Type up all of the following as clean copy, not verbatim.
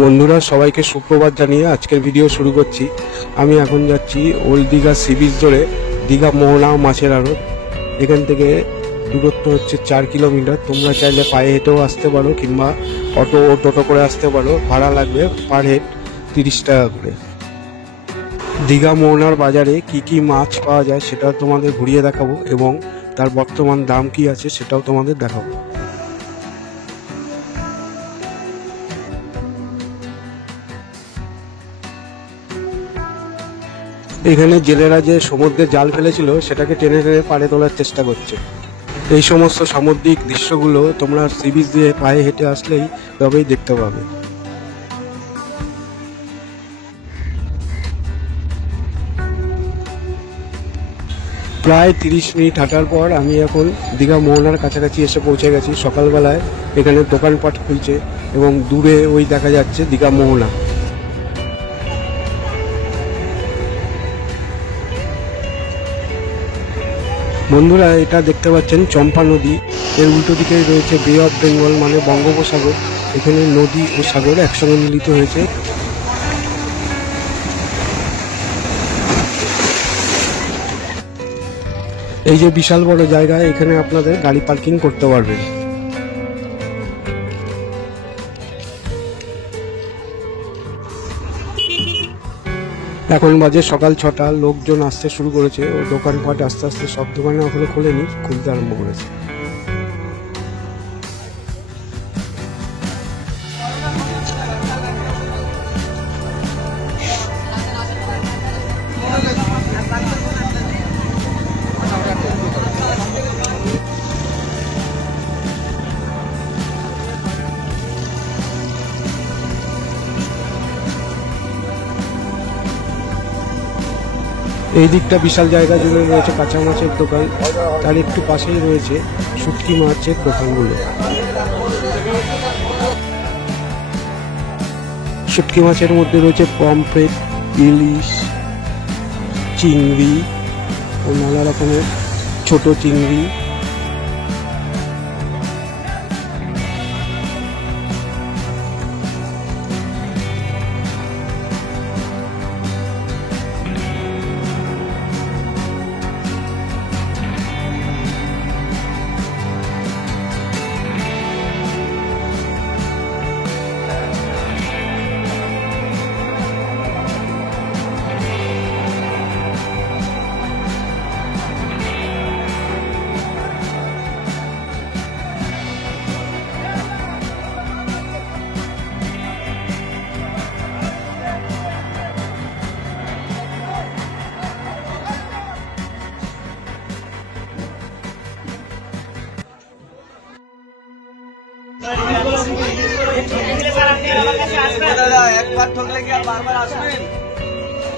বন্ধুরা সবাইকে সুপ্রভাত জানিয়ে আজকের ভিডিও শুরু করছি। আমি এখন যাচ্ছি ওল্ড দীঘা সি বিচ ধরে দীঘা মোহনা মাছের আড়ত। এখান থেকে দূরত্ব হচ্ছে 4 কিলোমিটার। তোমরা চাইলে পায়ে হেঁটেও আসতে পারো কিংবা টোটো করে আসতে পারো। ভাড়া লাগবে পার হেড 30 টাকা করে। দীঘা মোহনার বাজারে কি কি মাছ পাওয়া যায় সেটাও তোমাদের ঘুরিয়ে দেখাবো এবং তার বর্তমান দাম কি আছে সেটাও তোমাদের দেখাবো। এখানে জেলেরা যে সমুদ্রে জাল ফেলেছিল সেটাকে টেনে টেনে পাড়ে তোলার চেষ্টা করছে। এই সমস্ত সামুদ্রিক দৃশ্যগুলো তোমরা সি বিচ দিয়ে পায়ে হেঁটে আসলেই তবেই দেখতে পাবে। প্রায় 30 মিনিট হাঁটার পর আমি এখন দীঘা মোহনার কাছাকাছি এসে পৌঁছে গেছি। সকালবেলায় এখানে দোকানপাট খুলছে এবং দূরে ওই দেখা যাচ্ছে দীঘা মোহনা। বন্ধুরা এটা দেখতে পাচ্ছেন চম্পা নদী, এর উল্টো দিকে রয়েছে বে অফ বেঙ্গল মানে বঙ্গোপসাগর। এখানে নদী ও সাগর একসঙ্গে মিলিত হয়েছে। এই যে বিশাল বড় জায়গা, এখানে আপনাদের গাড়ি পার্কিং করতে পারবেন। এখন বাজে সকাল 6টা। লোকজন আসতে শুরু করেছে ও দোকানপাট আস্তে আস্তে সব দোকানে এখনো খোলেনি, খুলতে আরম্ভ করেছে। এই দিকটা বিশাল জায়গা জুড়ে রয়েছে কাঁচা মাছের দোকান, তার একটু পাশেই রয়েছে শুটকি মাছের দোকানগুলো। শুটকি মাছের মধ্যে রয়েছে পমফ্রেট, ইলিশ, চিংড়ি ও নানা রকমের ছোট চিংড়ি।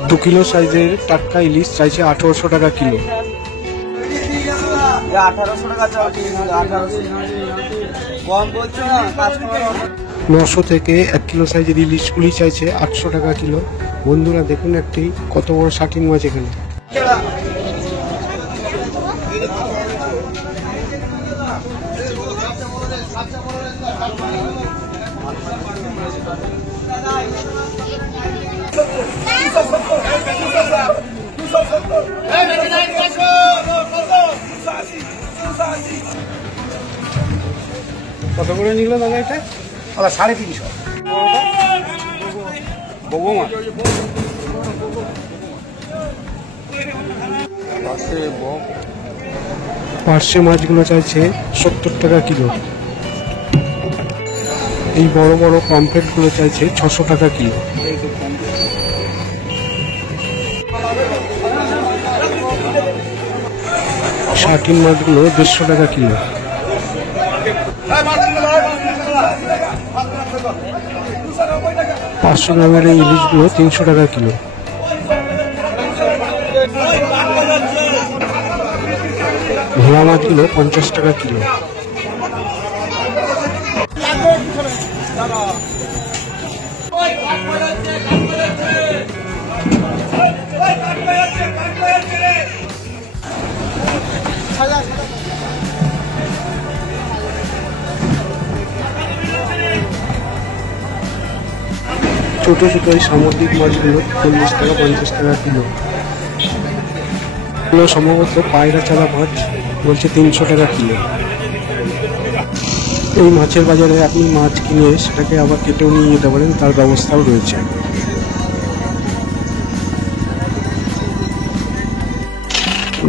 দু কিলো সাইজের টাটকা ইলিশ চাইছে 1800 টাকা কিলো। 900 থেকে 1 কিলো সাইজের ইলিশগুলি চাইছে 800 টাকা কিলো। বন্ধুরা দেখুন একটি কত বড় শাটিন মাছ এখানে। কত করে নিল দাদা এটা? 350। বগো মাছ পার্শে মাছগুলো চাইছে 70 টাকা কিলো। এই বড় বড় পমফ্রেট গুলো চাইছে 600 টাকা কিলো। শাটিন মাছগুলো 150 টাকা কিলো। 500 গ্রামের এই ইলিশগুলো 300 টাকা কিলো। ভোলা মাছগুলো 50 টাকা কিলো। ছোট ছোট এই সামুদ্রিক মাছগুলো 40 টাকা 50 টাকা কিলো। এগুলো সম্ভবত পায়রা চালা মাছ, বলছে 300 টাকা কিলো। এই মাছের বাজারে আপনি মাছ কিনে সেটাকে আবার কেটেও নিয়ে যেতে পারেন, তার ব্যবস্থাও রয়েছে।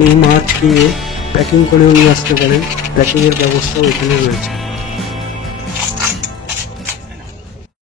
এই মাছ কিনে প্যাকিং করেও নিয়ে আসতে পারেন, প্যাকিংয়ের ব্যবস্থাও এখানে রয়েছে।